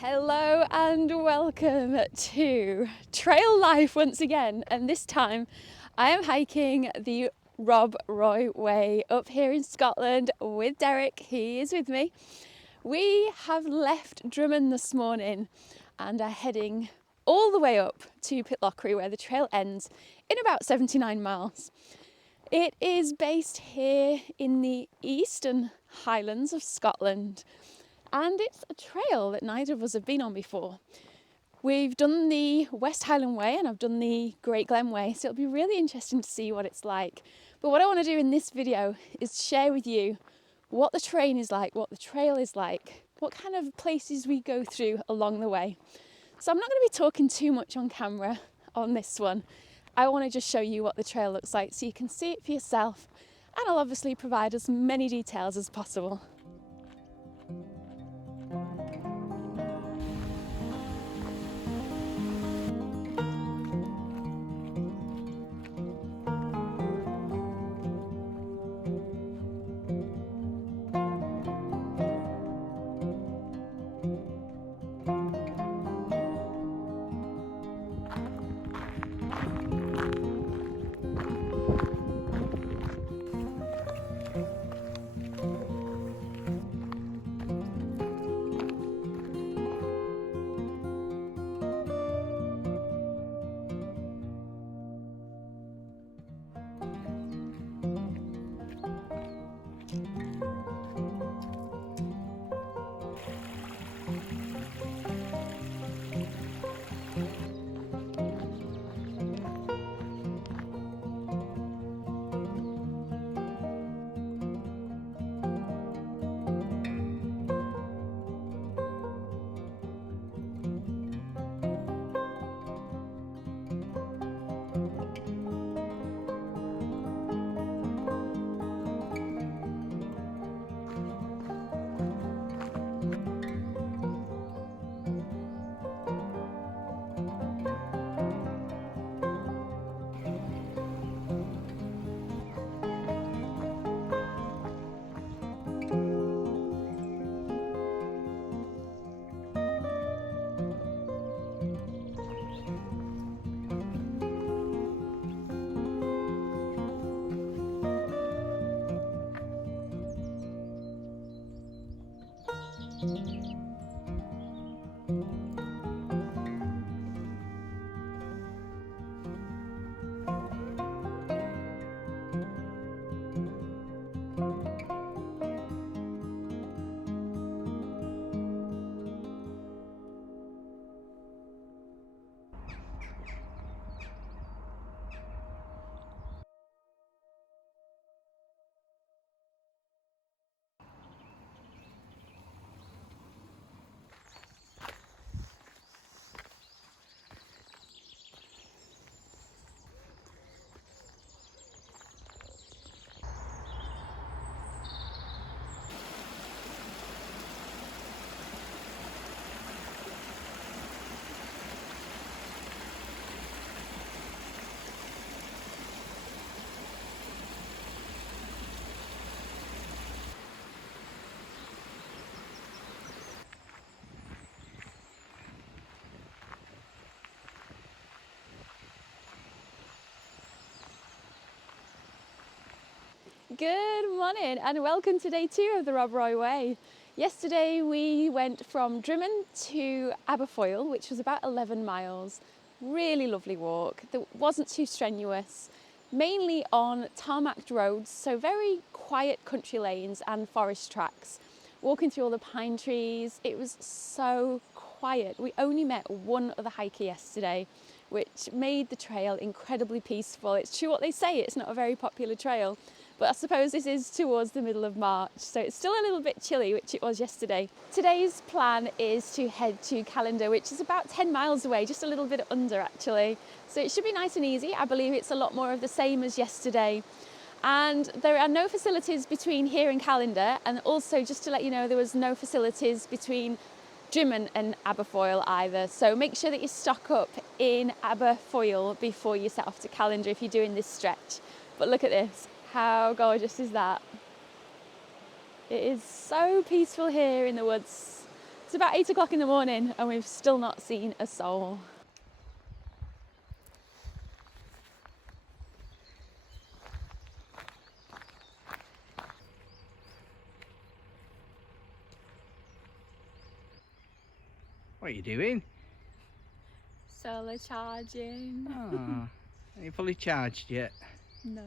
Hello and welcome to Trail Life once again, and this time I am hiking the Rob Roy Way up here in Scotland with Derek. He is with me. We have left Drymen this morning and are heading all the way up to Pitlochry where the trail ends in about 79 miles. It is based here in the Eastern Highlands of Scotland. And it's a trail that neither of us have been on before. We've done the West Highland Way and I've done the Great Glen Way, so it'll be really interesting to see what it's like. But what I want to do in this video is share with you what the terrain is like, what the trail is like, what kind of places we go through along the way. So I'm not going to be talking too much on camera on this one. I want to just show you what the trail looks like so you can see it for yourself, and I'll obviously provide as many details as possible. Good morning and welcome to day 2 of the Rob Roy Way. Yesterday we went from Drymen to Aberfeldy, which was about 11 miles. Really lovely walk that wasn't too strenuous, mainly on tarmacked roads, so very quiet country lanes and forest tracks. Walking through all the pine trees, it was so quiet. We only met one other hiker yesterday, which made the trail incredibly peaceful. It's true what they say, it's not a very popular trail. But I suppose this is towards the middle of March, so it's still a little bit chilly, which it was yesterday. Today's plan is to head to Callander, which is about 10 miles away, just a little bit under actually. So it should be nice and easy. I believe it's a lot more of the same as yesterday. And there are no facilities between here and Callander, and also just to let you know, there was no facilities between Drymen and Aberfeldy either. So make sure that you stock up in Aberfeldy before you set off to Callander if you're doing this stretch. But look at this. How gorgeous is that? It is so peaceful here in the woods. It's It's about 8 o'clock in the morning and we've still not seen a soul. What are you doing? Solar charging. Oh, are you fully charged yet? No.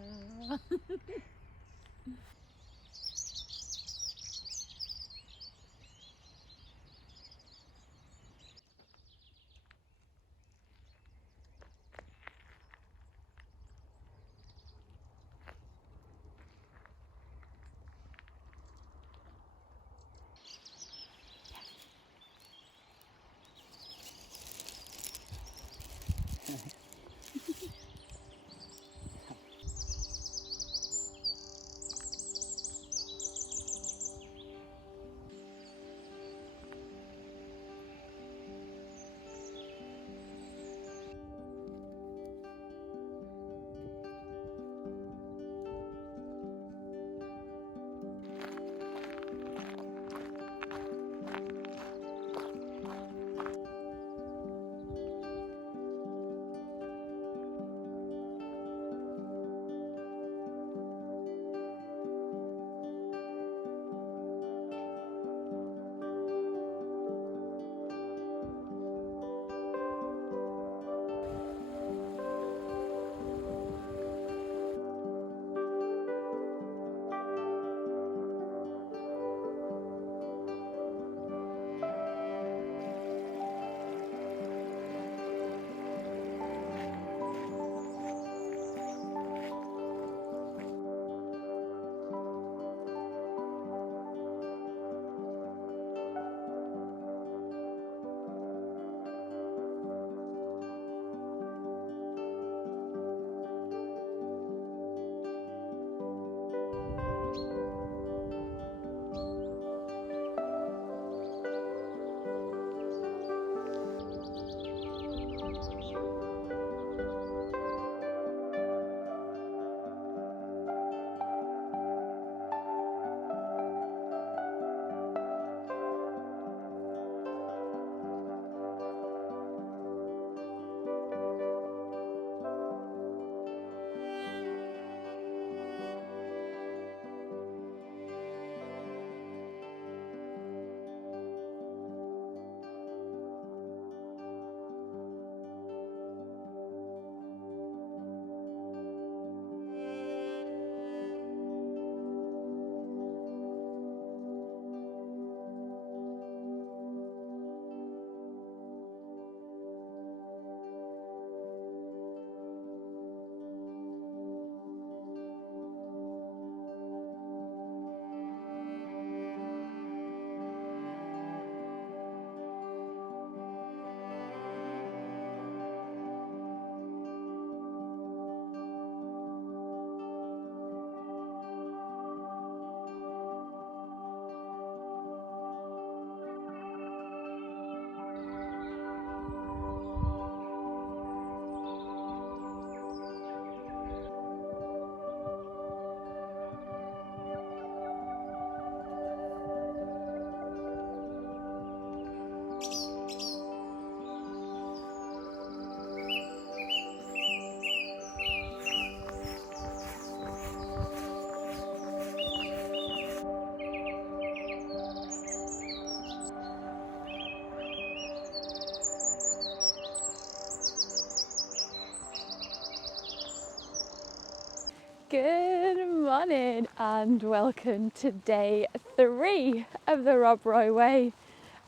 Good morning and welcome to day 3 of the Rob Roy Way.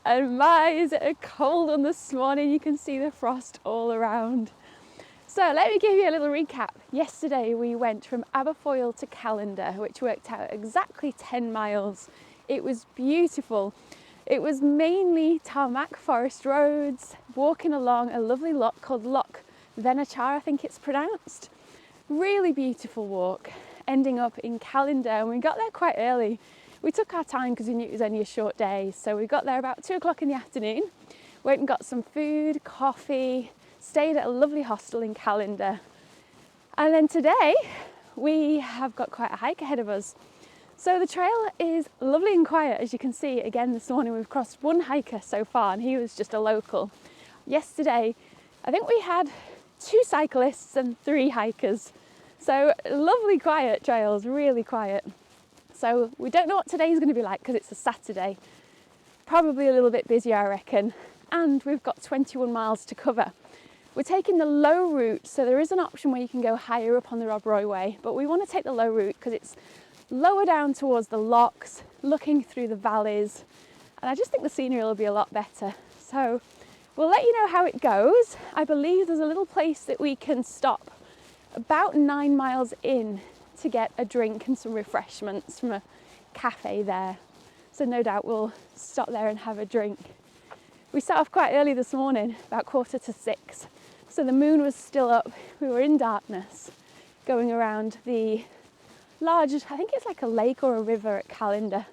And my, is it a cold one this morning? You can see the frost all around. So let me give you a little recap. Yesterday we went from Aberfeldy to Callander, which worked out exactly 10 miles. It was beautiful. It was mainly tarmac forest roads, walking along a lovely loch called Loch Lomond, I think it's pronounced. Really beautiful walk, ending up in Callander, and we got there quite early. We took our time because we knew it was only a short day, so we got there about 2 o'clock in the afternoon, went and got some food, coffee, stayed at a lovely hostel in Callander. And then today we have got quite a hike ahead of us. So the trail is lovely and quiet, as you can see. Again, this morning we've crossed one hiker so far, and he was just a local. Yesterday, I think we had 2 cyclists and 3 hikers. So lovely quiet trails, really quiet. So we don't know what today's going to be like because it's a Saturday. Probably a little bit busier, I reckon. And we've got 21 miles to cover. We're taking the low route, so there is an option where you can go higher up on the Rob Roy Way, but we want to take the low route because it's lower down towards the lochs, looking through the valleys, and I just think the scenery will be a lot better. So we'll let you know how it goes. I believe there's a little place that we can stop about 9 miles in to get a drink and some refreshments from a cafe there. So no doubt we'll stop there and have a drink. We set off quite early this morning, about 5:45. So the moon was still up, we were in darkness, going around the large, I think it's like a lake or a river at Callander.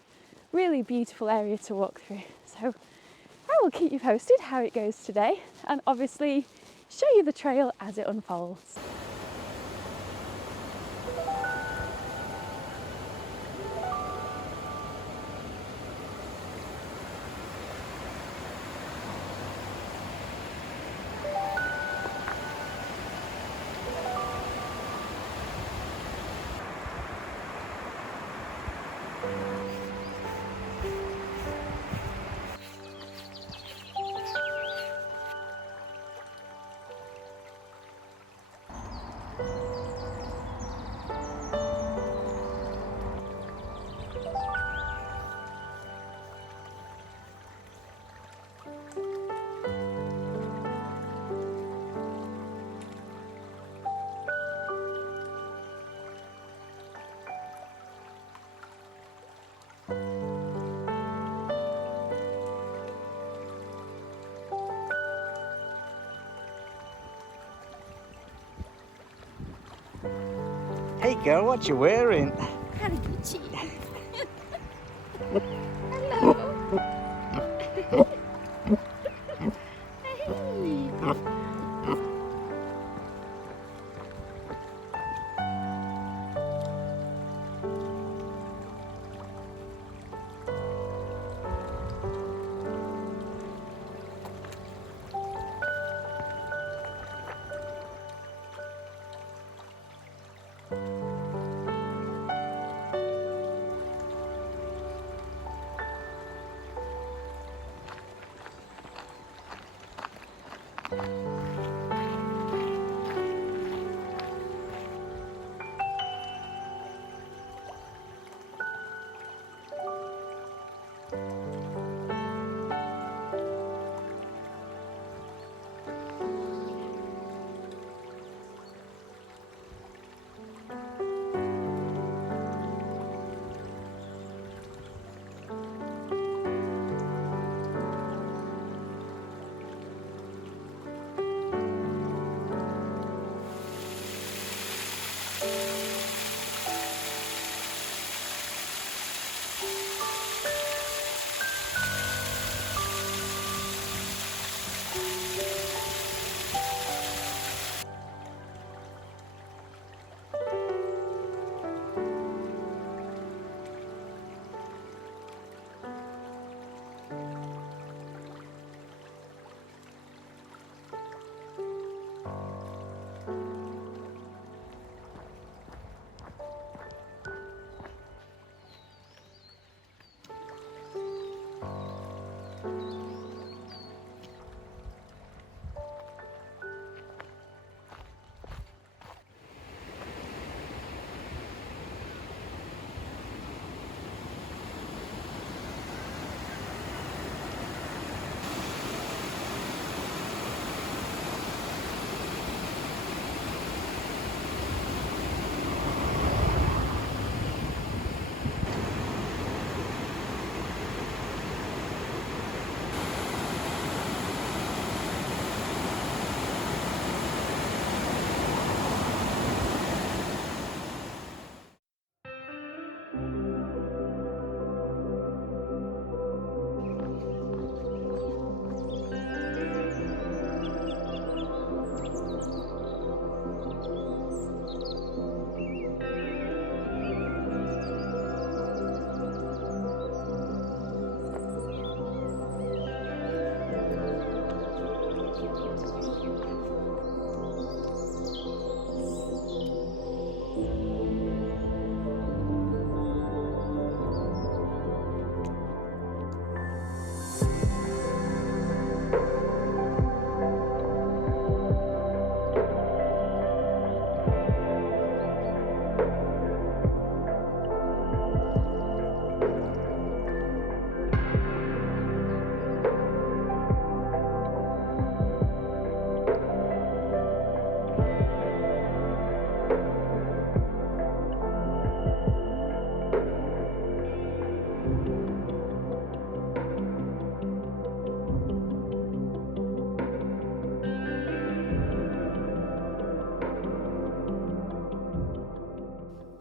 Really beautiful area to walk through. So I will keep you posted how it goes today, and obviously show you the trail as it unfolds. Hey girl, what you wearing? Gucci. Hello. Hey.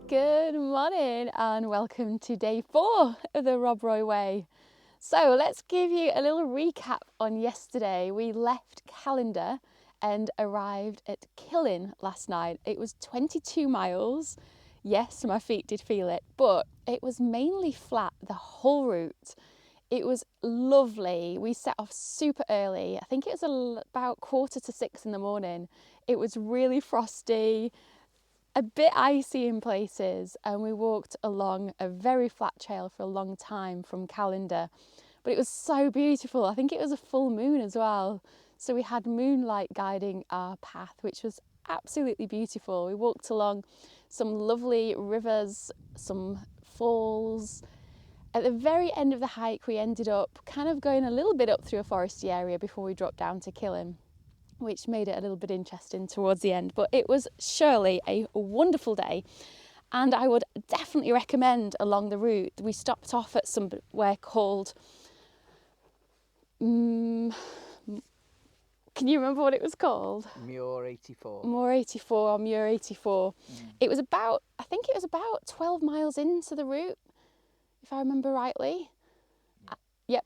Good morning and welcome to day 4 of the Rob Roy Way. So let's give you a little recap on yesterday. We left Callander and arrived at Killin last night. It was 22 miles. Yes, my feet did feel it, but it was mainly flat the whole route. It was lovely. We set off super early. I think it was about 5:45 in the morning. It was really frosty, a bit icy in places, and we walked along a very flat trail for a long time from Callander, but it was so beautiful. I think it was a full moon as well, so we had moonlight guiding our path, which was absolutely beautiful. We walked along some lovely rivers, some falls. At the very end of the hike we ended up kind of going a little bit up through a foresty area before we dropped down to Killin, which made it a little bit interesting towards the end. But it was surely a wonderful day, and I would definitely recommend along the route. We stopped off at somewhere called can you remember what it was called? Muir 84. Moor 84 or Muir 84. It was about, I think it was about 12 miles into the route, if I remember rightly. Yep.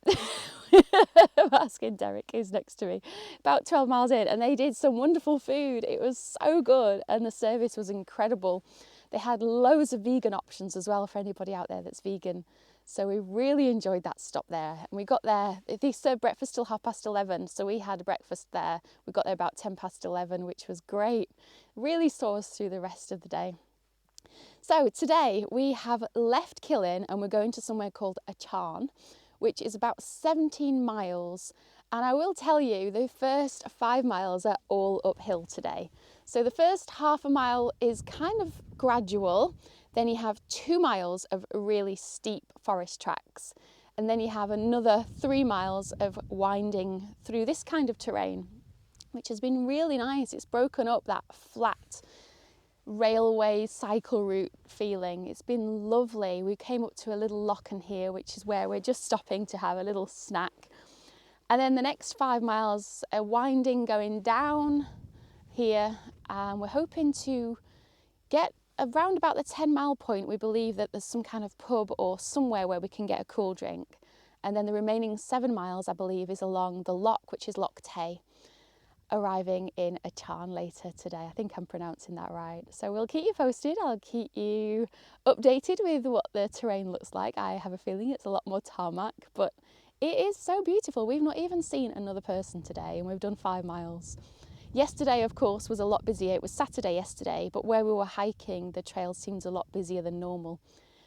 I'm asking Derek, who's next to me. About 12 miles in, and they did some wonderful food. It was so good, and the service was incredible. They had loads of vegan options as well for anybody out there that's vegan. So we really enjoyed that stop there. And we got there, they served breakfast till 11:30, so we had breakfast there. We got there about 11:10, which was great. Really saw us through the rest of the day. So today we have left Killin and we're going to somewhere called Acharn, which is about 17 miles. And I will tell you, the first 5 miles are all uphill today. So the first half a mile is kind of gradual. Then you have 2 miles of really steep forest tracks. And then you have another 3 miles of winding through this kind of terrain, which has been really nice. It's broken up that flat railway cycle route feeling. It's been lovely. We came up to a little loch in here, which is where we're just stopping to have a little snack. And then the next 5 miles are winding going down here, and we're hoping to get around about the 10-mile point. We believe that there's some kind of pub or somewhere where we can get a cool drink. And then the remaining 7 miles, I believe, is along the loch, which is Loch Tay, arriving in Acharn later today. I think I'm pronouncing that right. So we'll keep you posted. I'll keep you updated with what the terrain looks like. I have a feeling it's a lot more tarmac, but it is so beautiful. We've not even seen another person today, and we've done 5 miles. Yesterday, of course, was a lot busier. It was Saturday yesterday, but where we were hiking, the trail seems a lot busier than normal.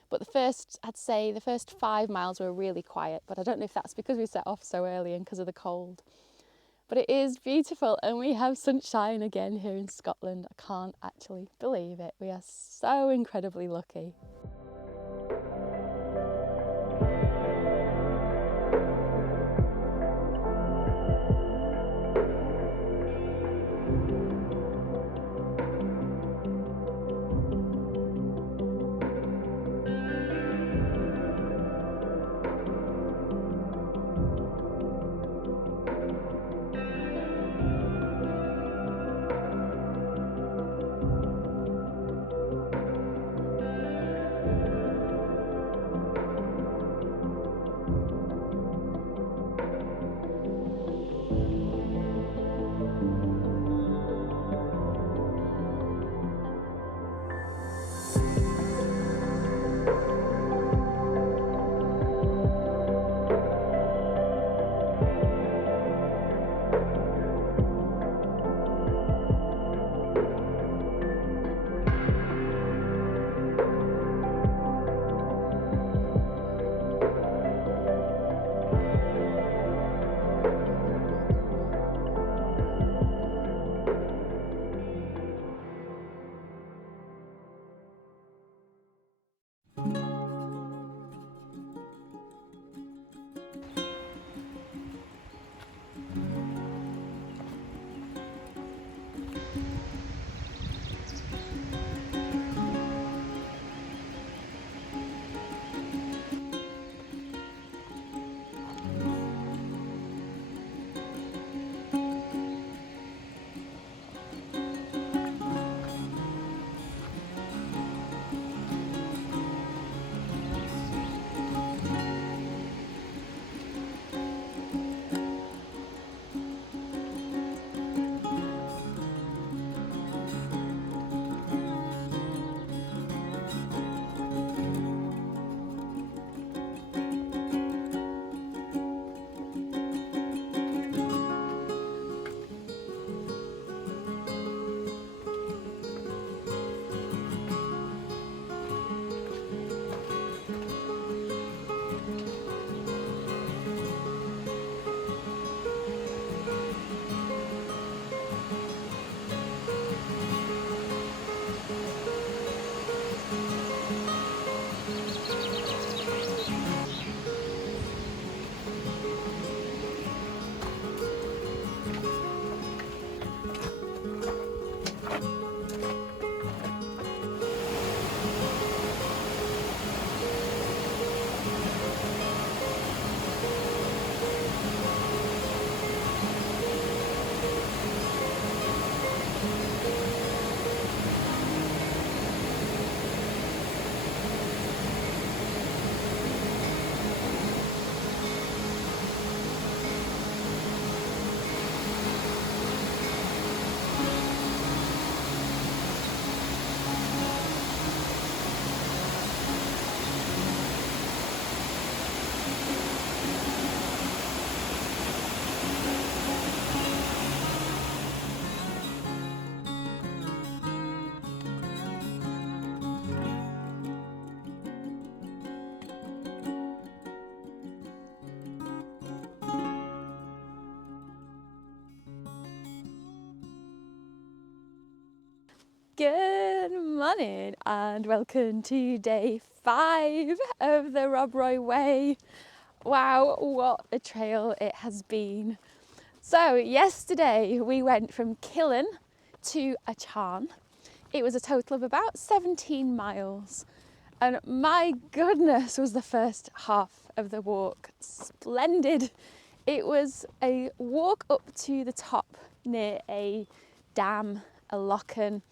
But I'd say the first 5 miles were really quiet, but I don't know if that's because we set off so early and because of the cold. But it is beautiful, and we have sunshine again here in Scotland. I can't actually believe it. We are so incredibly lucky. Good morning and welcome to day 5 of the Rob Roy Way. Wow, what a trail it has been. So yesterday we went from Killin to Acharn. It was a total of about 17 miles and my goodness was the first half of the walk splendid. It was a walk up to the top near a dam, a lochen,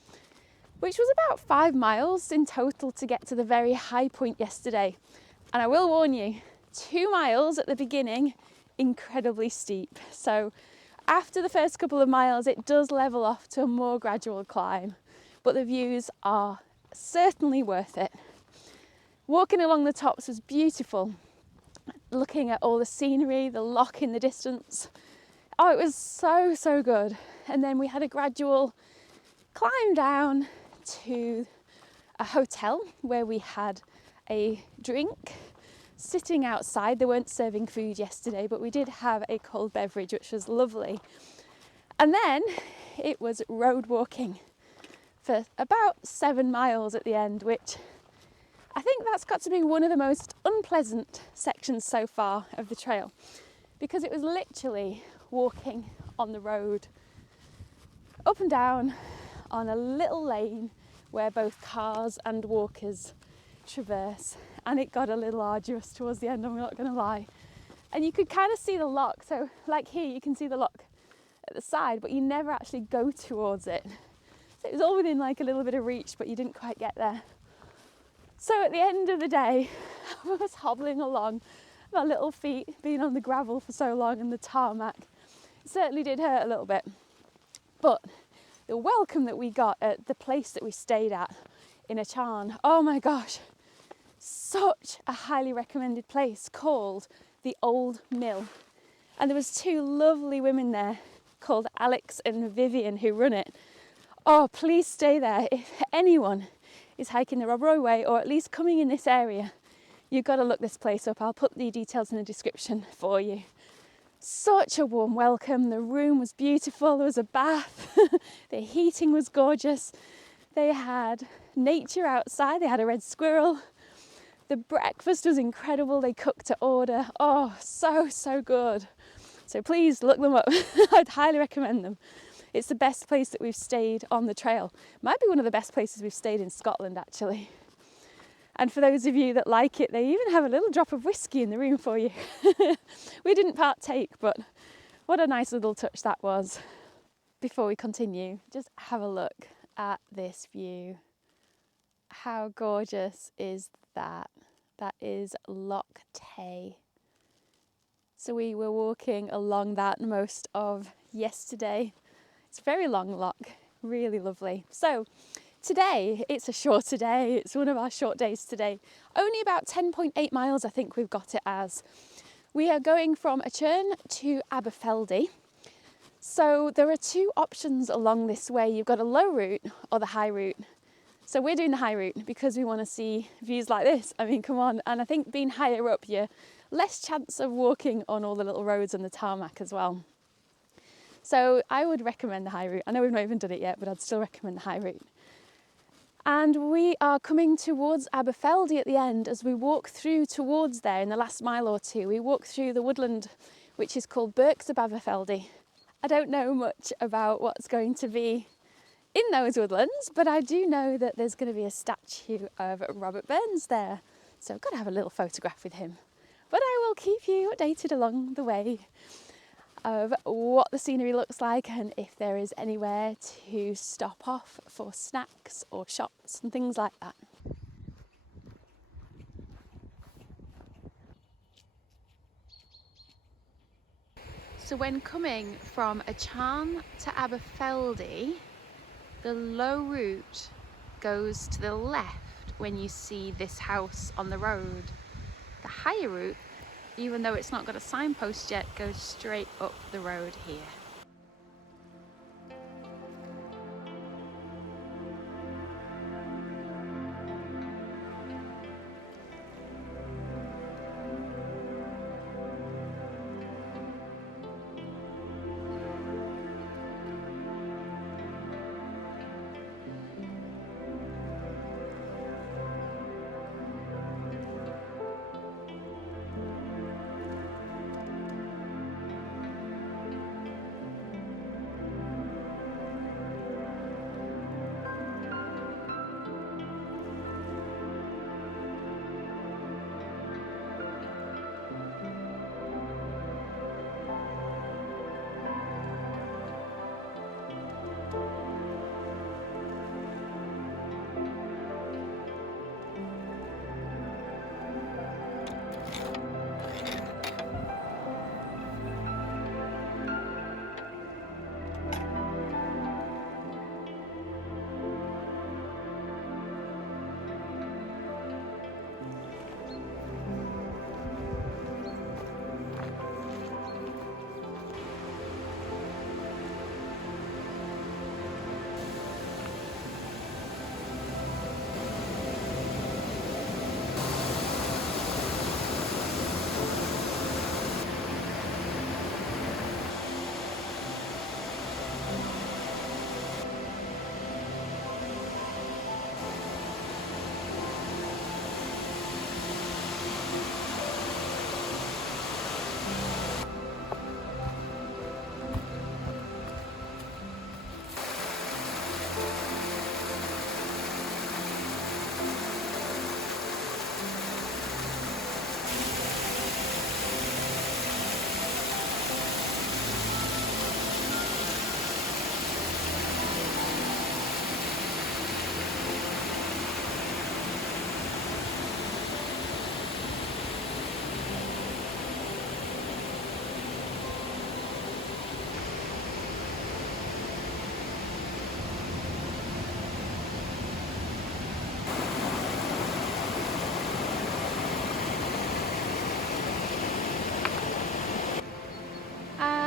which was about 5 miles in total to get to the very high point yesterday. And I will warn you, 2 miles at the beginning, incredibly steep. So after the first couple of miles, it does level off to a more gradual climb, but the views are certainly worth it. Walking along the tops was beautiful, looking at all the scenery, the loch in the distance. Oh, it was so good. And then we had a gradual climb down to a hotel where we had a drink sitting outside. They weren't serving food yesterday, but we did have a cold beverage, which was lovely. And then it was road walking for about 7 miles at the end, which I think that's got to be one of the most unpleasant sections so far of the trail, because it was literally walking on the road up and down on a little lane where both cars and walkers traverse, and it got a little arduous towards the end, I'm not going to lie. And you could kind of see the loch, so like here you can see the loch at the side, but you never actually go towards it. So it was all within like a little bit of reach, but you didn't quite get there. So at the end of the day, I was hobbling along, my little feet being on the gravel for so long and the tarmac. It certainly did hurt a little bit, but the welcome that we got at the place that we stayed at in Acharn, oh my gosh, such a highly recommended place called the Old Mill. And there was 2 lovely women there called Alex and Vivian who run it. Oh, please stay there. If anyone is hiking the Rob Roy Way or at least coming in this area, you've got to look this place up. I'll put the details in the description for you. Such a warm welcome. The room was beautiful. There was a bath. The heating was gorgeous. They had nature outside. They had a red squirrel. The breakfast was incredible. They cooked to order. Oh, so good. So please look them up. I'd highly recommend them. It's the best place that we've stayed on the trail. Might be one of the best places we've stayed in Scotland, actually. And for those of you that like it, they even have a little drop of whiskey in the room for you. We didn't partake, but what a nice little touch that was. Before we continue, just have a look at this view. How gorgeous is that? That is Loch Tay. So we were walking along that most of yesterday. It's a very long loch, really lovely. So today, it's a shorter day. It's one of our short days today. Only about 10.8 miles, I think we've got it as. We are going from Acharn to Aberfeldy. So there are 2 options along this way. You've got a low route or the high route. So we're doing the high route because we want to see views like this. I mean, come on. And I think being higher up, you're less chance of walking on all the little roads and the tarmac as well. So I would recommend the high route. I know we've not even done it yet, but I'd still recommend the high route. And we are coming towards Aberfeldy at the end. As we walk through towards there in the last mile or 2, we walk through the woodland, which is called Birks of Aberfeldy. I don't know much about what's going to be in those woodlands, but I do know that there's going to be a statue of Robert Burns there. So I've got to have a little photograph with him. But I will keep you updated along the way of what the scenery looks like and if there is anywhere to stop off for snacks or shops and things like that. So when coming from Acharn to Aberfeldy, the low route goes to the left when you see this house on the road. The higher route, even though it's not got a signpost yet, goes straight up the road here.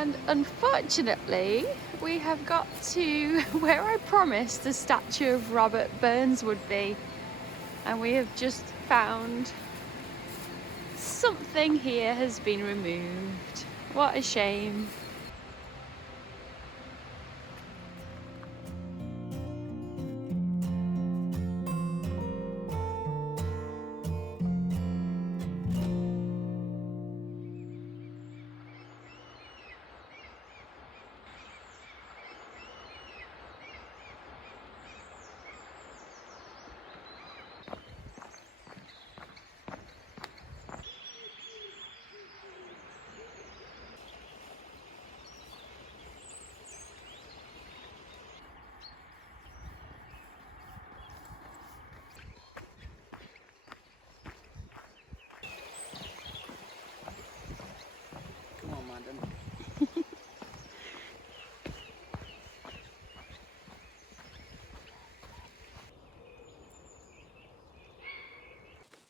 And unfortunately, we have got to where I promised the statue of Robert Burns would be, and we have just found something here has been removed. What a shame.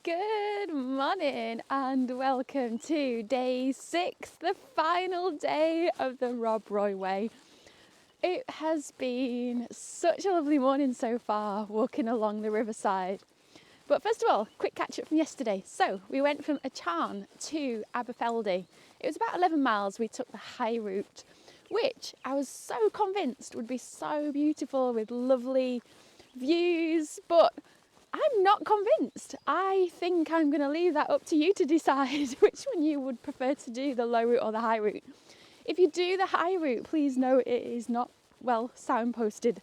Good morning and welcome to day 6, the final day of the Rob Roy Way. It has been such a lovely morning so far, walking along the riverside. But first of all, quick catch up from yesterday. So we went from Acharn to Aberfeldy. It was about 11 miles. We took the high route, which I was so convinced would be so beautiful with lovely views, but I'm not convinced. I think I'm going to leave that up to you to decide which one you would prefer to do, the low route or the high route. If you do the high route, please know it is not well signposted.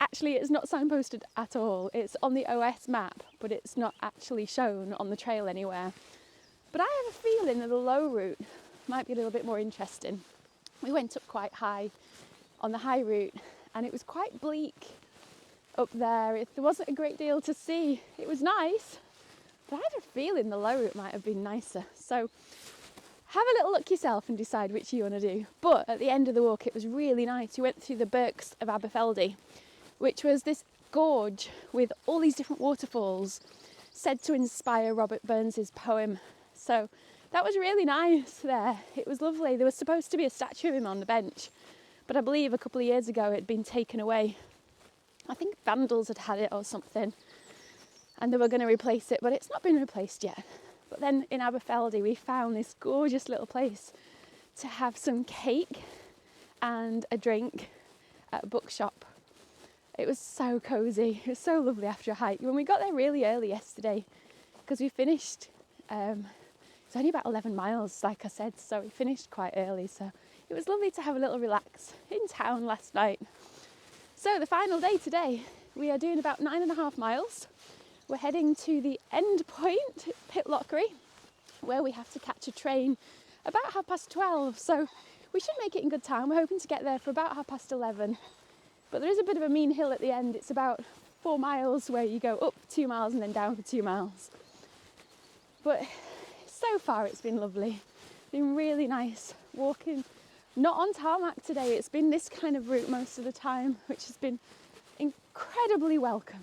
Actually, it's not signposted at all. It's on the OS map, but it's not actually shown on the trail anywhere. But I have a feeling that the low route might be a little bit more interesting. We went up quite high on the high route and it was quite bleak up there. There wasn't a great deal to see. It was nice, but I have a feeling the low route might have been nicer. So have a little look yourself and decide which you want to do. But at the end of the walk, it was really nice. We went through the Birks of Aberfeldy, which was this gorge with all these different waterfalls said to inspire Robert Burns's poem. So that was really nice there. It was lovely. There was supposed to be a statue of him on the bench, but I believe a couple of years ago it had been taken away. I think vandals had had it or something, and they were going to replace it, but it's not been replaced yet. But then in Aberfeldy, we found this gorgeous little place to have some cake and a drink at a bookshop. It was so cosy. It was so lovely after a hike. When we got there really early yesterday, because we finished, it's only about 11 miles, like I said, so we finished quite early. So it was lovely to have a little relax in town last night. So the final day today, we are doing about 9.5 miles. We're heading to the end point, Pitlochry, where we have to catch a train about 12:30. So we should make it in good time. We're hoping to get there for about 11:30. But there is a bit of a mean hill at the end. It's about 4 miles where you go up 2 miles and then down for 2 miles. But so far it's been lovely. It's been really nice walking. Not on tarmac today, it's been this kind of route most of the time, which has been incredibly welcomed.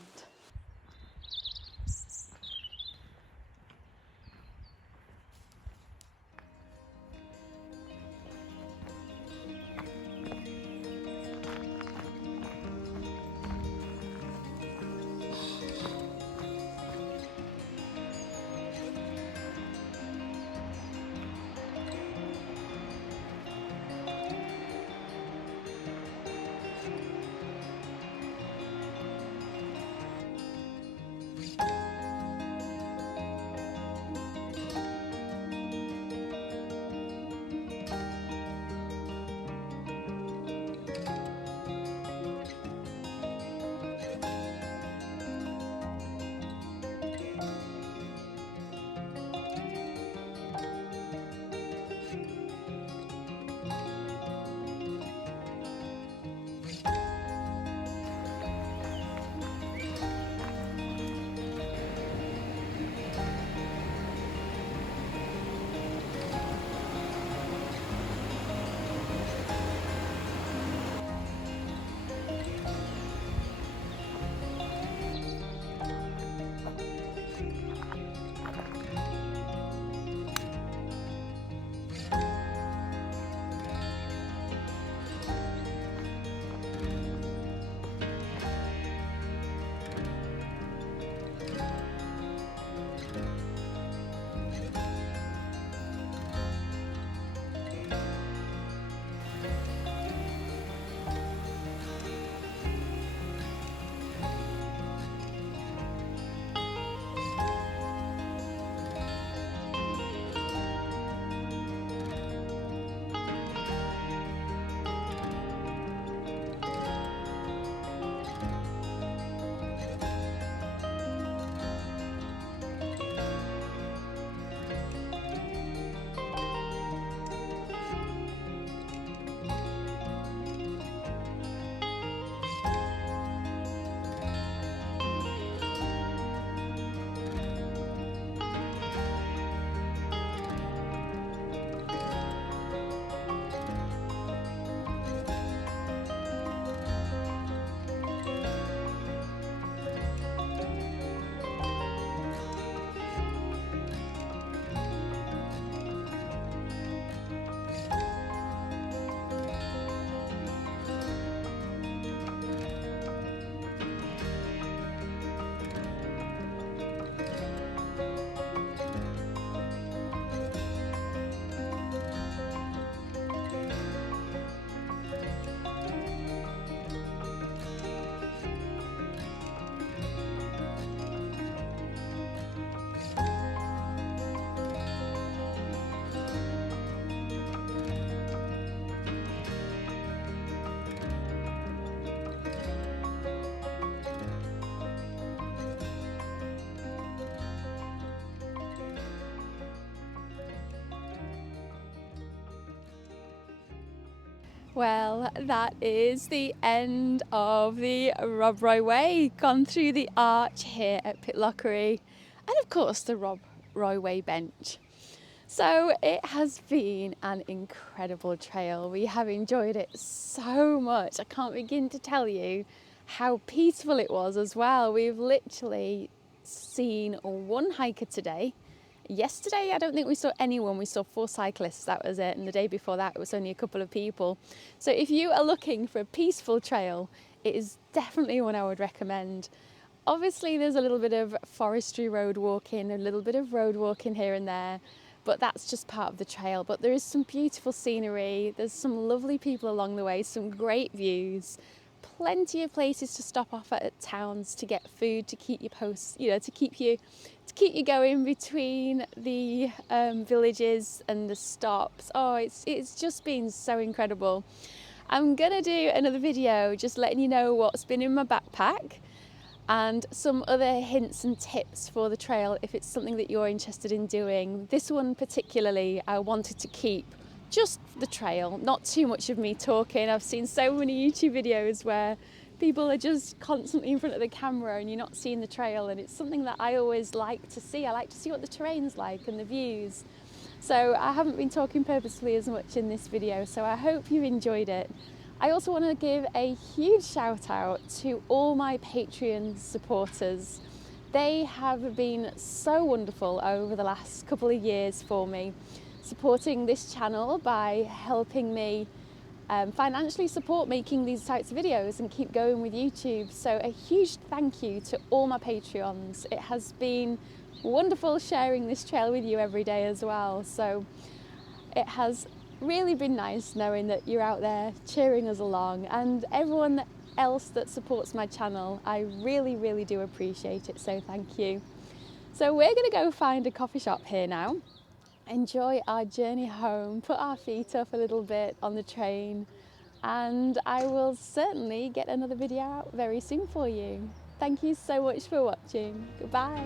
Well, that is the end of the Rob Roy Way, gone through the arch here at Pitlochry, and of course the Rob Roy Way bench. So it has been an incredible trail. We have enjoyed it so much. I can't begin to tell you how peaceful it was as well. We've literally seen one hiker today. Yesterday, I don't think we saw anyone. We saw 4 cyclists, that was it. And the day before that, it was only a couple of people. So if you are looking for a peaceful trail, it is definitely one I would recommend. Obviously, there's a little bit of forestry road walking, a little bit of road walking here and there, but that's just part of the trail. But there is some beautiful scenery. There's some lovely people along the way, some great views, plenty of places to stop off at towns to get food, to keep you to keep you going between the villages and the stops. Oh, it's just been so incredible. I'm gonna do another video just letting you know what's been in my backpack and some other hints and tips for the trail if it's something that you're interested in doing. This one particularly, I wanted to keep just the trail, not too much of me talking. I've seen so many YouTube videos where people are just constantly in front of the camera and you're not seeing the trail, and it's something that I always like to see. I like to see what the terrain's like and the views. So I haven't been talking purposefully as much in this video, so I hope you enjoyed it. I also want to give a huge shout out to all my Patreon supporters. They have been so wonderful over the last couple of years for me, supporting this channel by helping me financially support making these types of videos and keep going with YouTube. So a huge thank you to all my Patreons. It has been wonderful sharing this trail with you every day as well. So it has really been nice knowing that you're out there cheering us along, and everyone else that supports my channel. I really, really do appreciate it. So thank you. So we're going to go find a coffee shop here now, enjoy our journey home, put our feet up a little bit on the train, and I will certainly get another video out very soon for you. Thank you so much for watching. Goodbye.